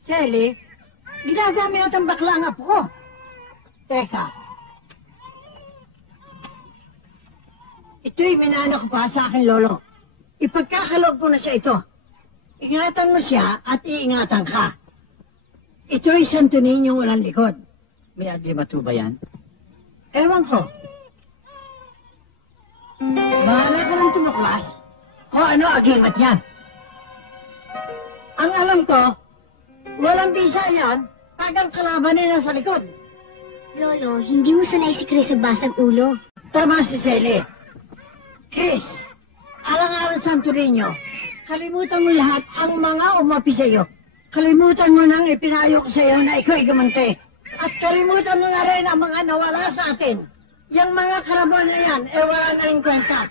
Sally, ginagawa mo yata ang bakla ang apo ko. Teka. Ito'y minana ko pa sa aking lolo. Ipagkakaloob ko na siya ito. Ingatan mo siya at iingatan ka. Ito'y Santo Niño walang likod. May agimat ba yan? Ewan ko. Bahala ka ng tumuklas o ano agimat yan. Ang alam ko, walang bisa yan pag ang kalaban nila sa likod. Lolo, hindi mo sanay si Chris sa basang ulo. Tama si Sally. Chris, alang-alang Santo Niño, kalimutan mo lahat ang mga umapi sa iyo. Kalimutan mo nang ipinayo ko sa iyo na ikaw ay gumante. At kalimutan mo na rin ang mga nawala sa atin. Yang mga karabon na yan, wala na rin kwenta.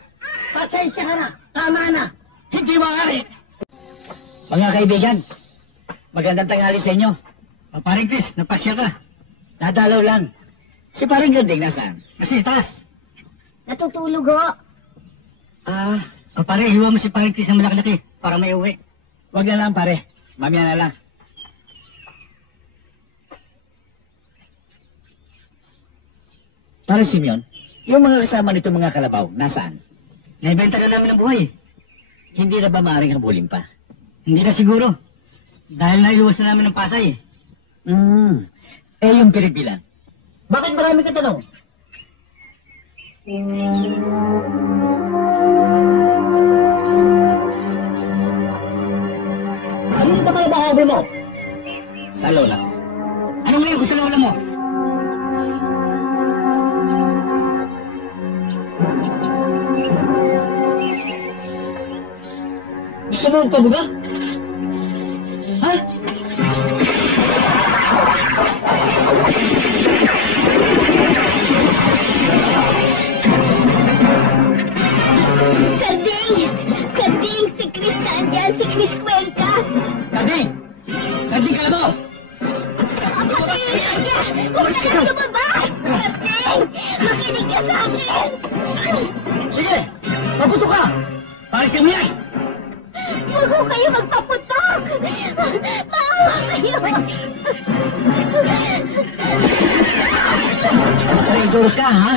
Pasensya ka na, tama na. Hindi maaari. Mga kaibigan, magandang tanghali sa inyo. Paring Chris, napasya ka. Nadalaw lang. Si paring Ganding nasaan? Kasi taas. Natutulog ho. Pare, hiwa mo si paring Chris ng malaki-laki para may uwi. Wag na lang pare, mamaya na lang. Pare Simeon, yung mga kasama nito mga kalabaw, nasaan? Naibenta na namin ang buhay. Hindi na ba maaaring habulin pa? Hindi na siguro. Dahil nailuwas na namin ng Pasay. Yung piribilan. Bakit marami ka tanong? Ano yung mga bahabi mo? Sa lola. Ano ngayon ko sa lola mo? Gusto mo magpabuga? Ha? Karding! Karding! Si Chris nandyan! Si Chris Cuenca! Karding! Karding ka na mo! Karding! Huwag ka lang lumabas! Karding! Makinig ka sa akin! Sige! Mabuto ka! Pare siya mo yan! Huwag ko kayo magpaputok! Maawa kayo! Traitor ka, ha?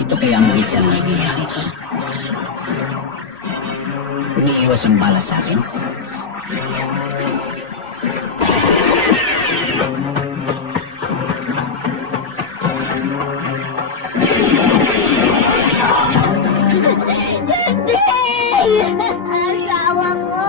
Ito kaya ang isang naibigan dito. Umiiwas ang bala sa akin. Karding! Asawa mo!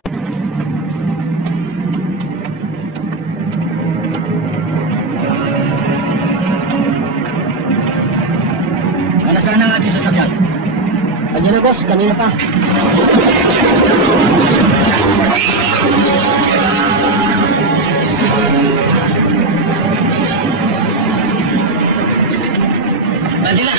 Nasaan ang ating sasakyan? Andiyan na boss, kanina pa. Bandila!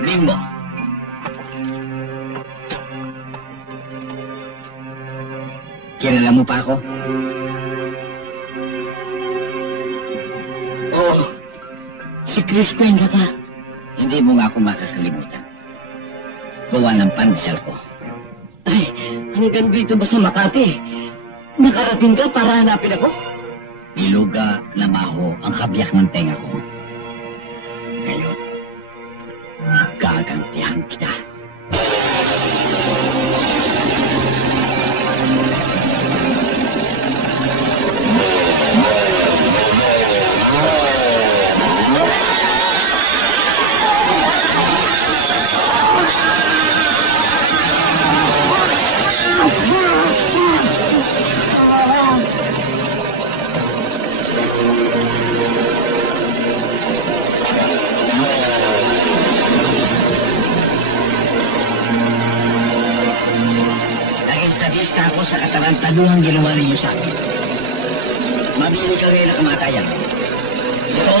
Bimbo. Kilala mo pa ako? Oo. Si Chris Payne ka. Hindi mo nga ako makakalimutan. Gawa ng pandesal ko. Ay, hanggang dito ba sa Makati? Nakarating ka para hanapin ako? Iluga na maho ang kabyak ng tenga ko. Ngayon, gagantihan kita. Sadista ako sa katarantaduhang ginawa ninyo sa akin. Mabili ka ngayon na kamatayan. Ito.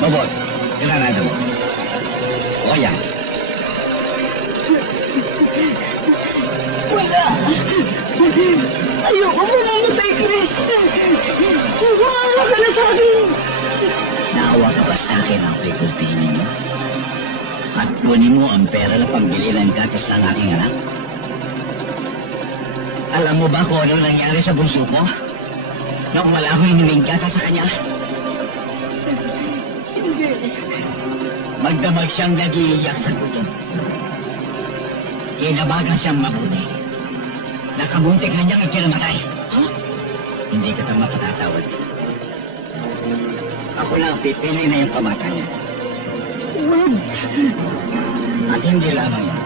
Bobot, granada mo. O yan. Wala! Ayoko mo lang matay, Chris! Maawa ka na sa akin! Naawa ka ba sa akin ang pagkupihin ninyo? At kunin mo ang pera na pambili ng gatas ng aking anak? Alam mo ba kung ano nangyari sa bunso ko? Nung wala ko inuming gatas sa kanya? Hindi. Magdamag siyang nag-iiyak sa gutom. Kinabagan siyang mabuti. Nakamuntik na niyang ikinamatay. Ha? Hindi ka ta mapatatawad. Ako lang pipili na yung kamatayan. Wag! At hindi lamang yun.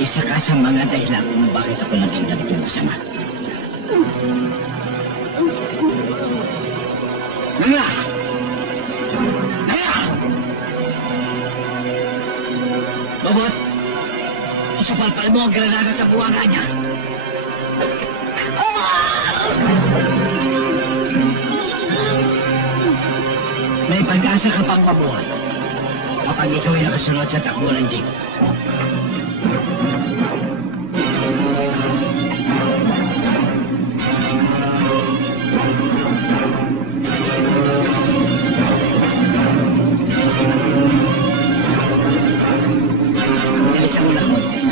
Isa ka sa mga dahilan kung bakit ako naging ganito masama. Nga! Nga! Babot! Isupalpal mo ang granada sa buwaga niya. May pag-asa ka pang mabuhay kapag ikaw ay nakasunod sa takbo ng jeep. Bilisan mo na konti.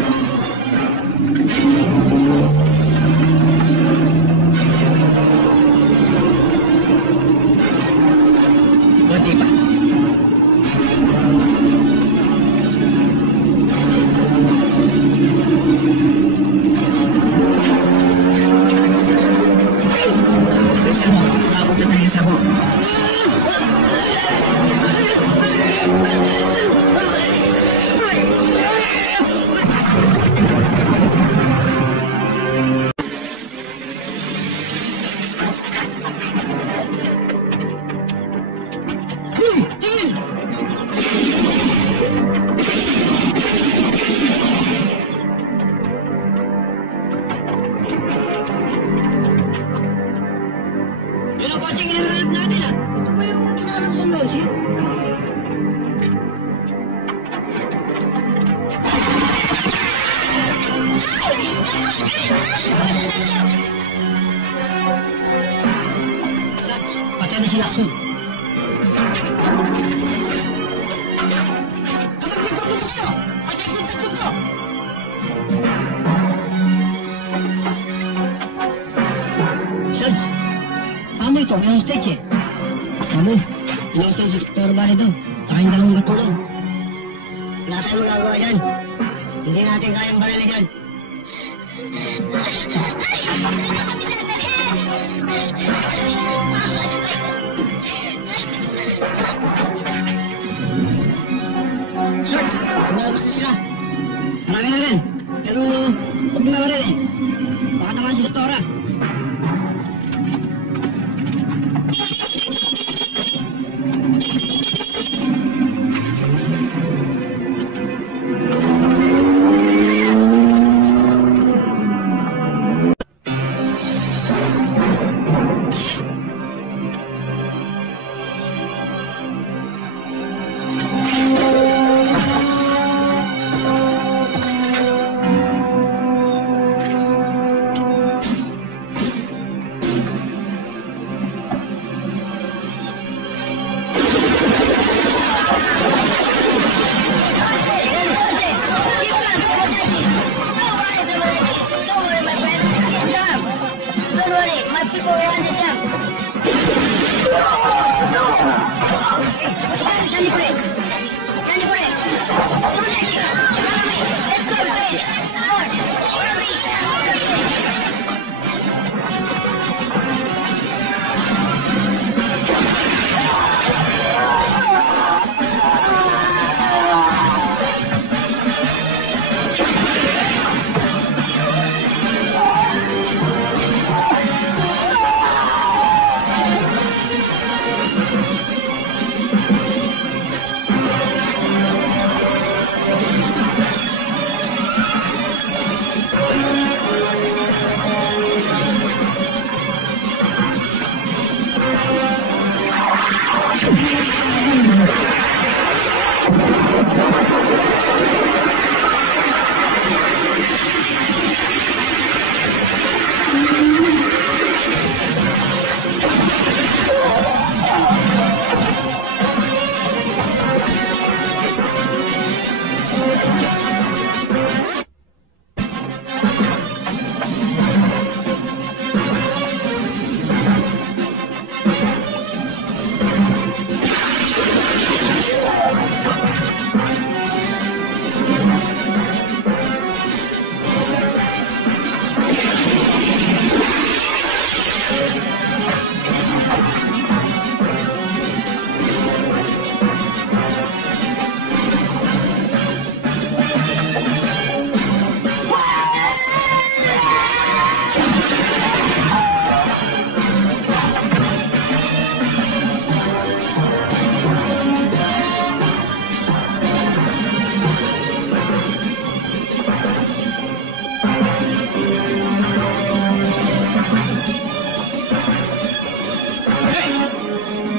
Konti pa. Bilisan mo, abot na tayo sa buhok. Yun ang kotseng hinahanap natin, ah! Ito ba yung tinanong sa Yossi? Patay na si Lacson. Kapag nagpapunta sa'yo, patay ko tatlong to! Sarge, paano ito? May hostage eh. Ano? Pinastan si Dr. Bale doon. Saka yung dalawang katulong. Wala tayong magagawa dyan. Hindi natin kayang barili dyan. Sarge, umabos na sila. Marami na rin. Pero, huwag na rin eh. Baka naman si Doktora. Sorry, magpikuhan na siya. Dali po rin. Dali po rin. Let's go, guys.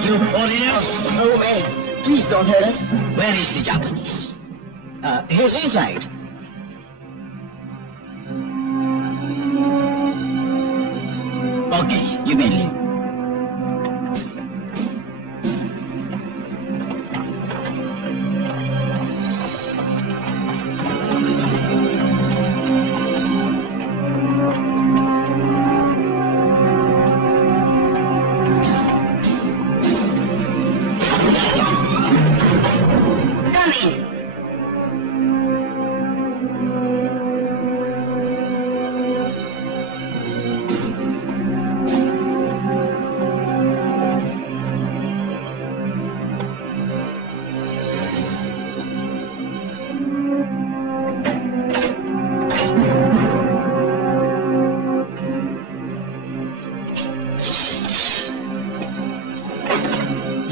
You foreigners? Oh, hey, please don't hurt us. Where is the Japanese? He's inside. Okay, you may leave. Come in.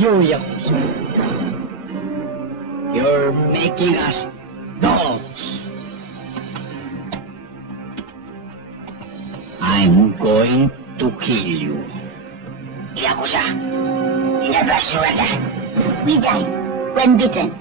You Yakuza. You're making us dogs. I'm going to kill you. Yakuza, never surrender. We die when bitten.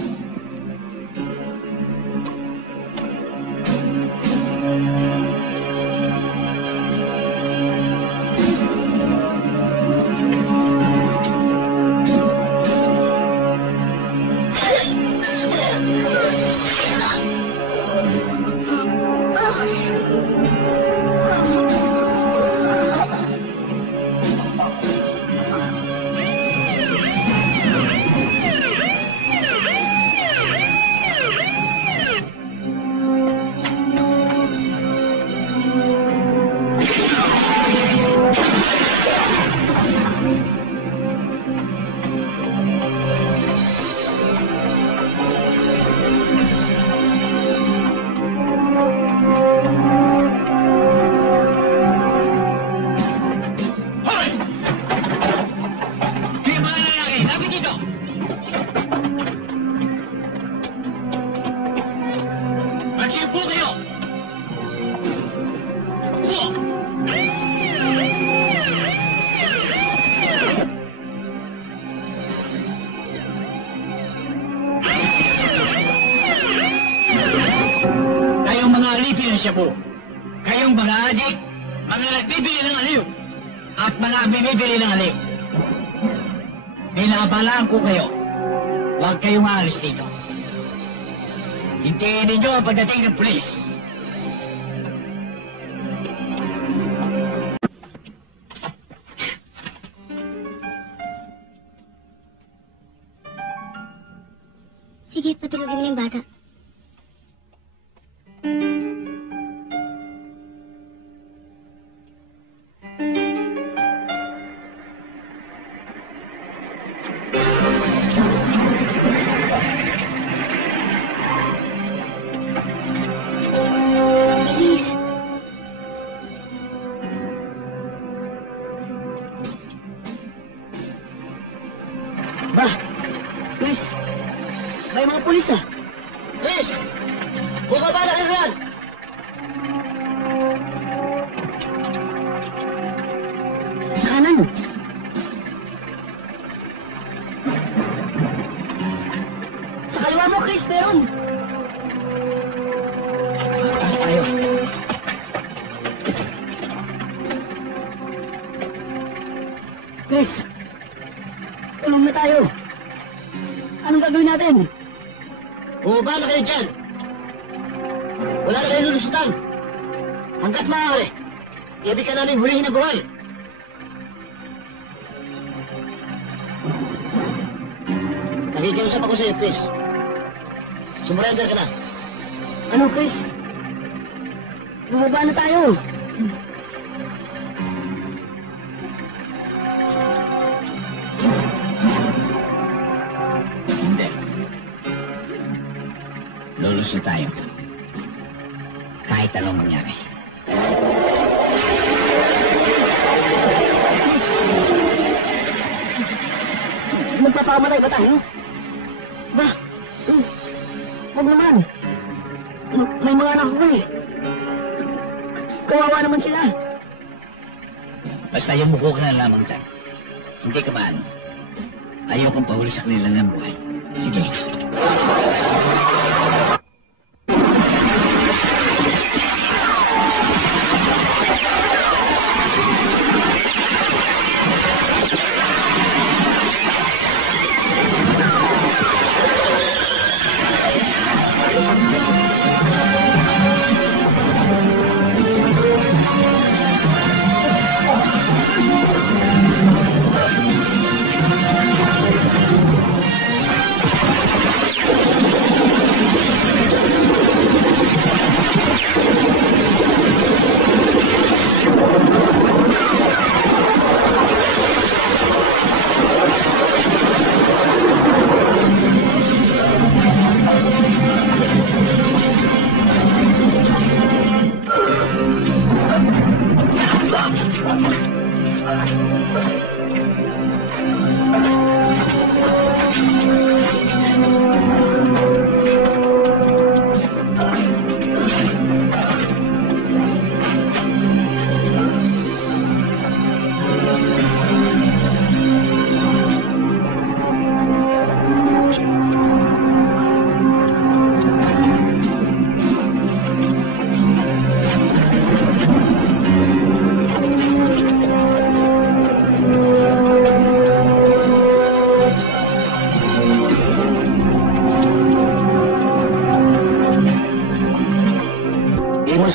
Kayong mga alipin siya po. Kayong mga adik, mga nagbibili ng aliw, at mga bibibili ng aliw. Binabalaan ko kayo. Huwag kayong aalis dito. Hintayin ninyo ang pagdating ng pulis. Sige, patulogin mo yung bata. Bilis. Ba, Chris, may mga pulis ah. Chris, bumaba na kayo yan. Sa kanan. Sa kaliwa mo, Chris, meron. Taas tayo. Chris, tulong na tayo. Anong gagawin natin? Bumaba na kayo dyan. Wala na kayo lulusutan. Hanggat maaari, hindi ka namin hulihin na buhay. Nakikiusap ako sa'yo, Chris. Sumurrender ka na. Ano, Chris? Bumaba na tayo. Hindi. Lulus na tayo. Kahit anong mangyari. Magpapakamatay ba tayo? Ba? Huwag naman. May mga anak ko eh. Kawawa naman sila. Basta yung muko ka na lamang dyan. Hindi ka ba ano? Ayaw kong pahuli sa kanila ng buhay. Sige.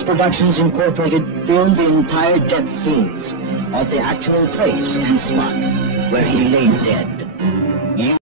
Productions Incorporated filmed the entire death scenes at the actual place and spot where he lay dead.